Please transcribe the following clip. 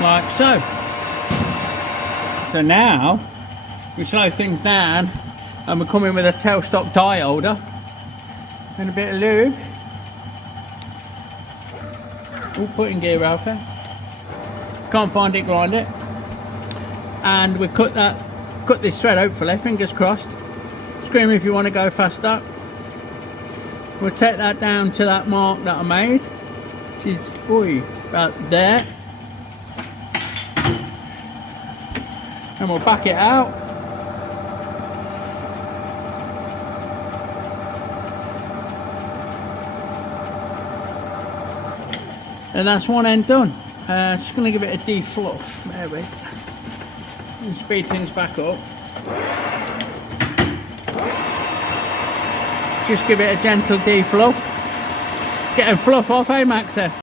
like so. So now we slow things down and we come in with a tailstock die holder and a bit of lube. All put in gear, Ralfy. Can't find it, grind it. And we cut this thread, hopefully, fingers crossed. Scream if you want to go faster. We'll take that down to that mark that I made, which is about there. And we'll back it out. And that's one end done. Just going to give it a defluff. There we go. And speed things back up. Just give it a gentle defluff. Getting fluff off, eh, Maxie?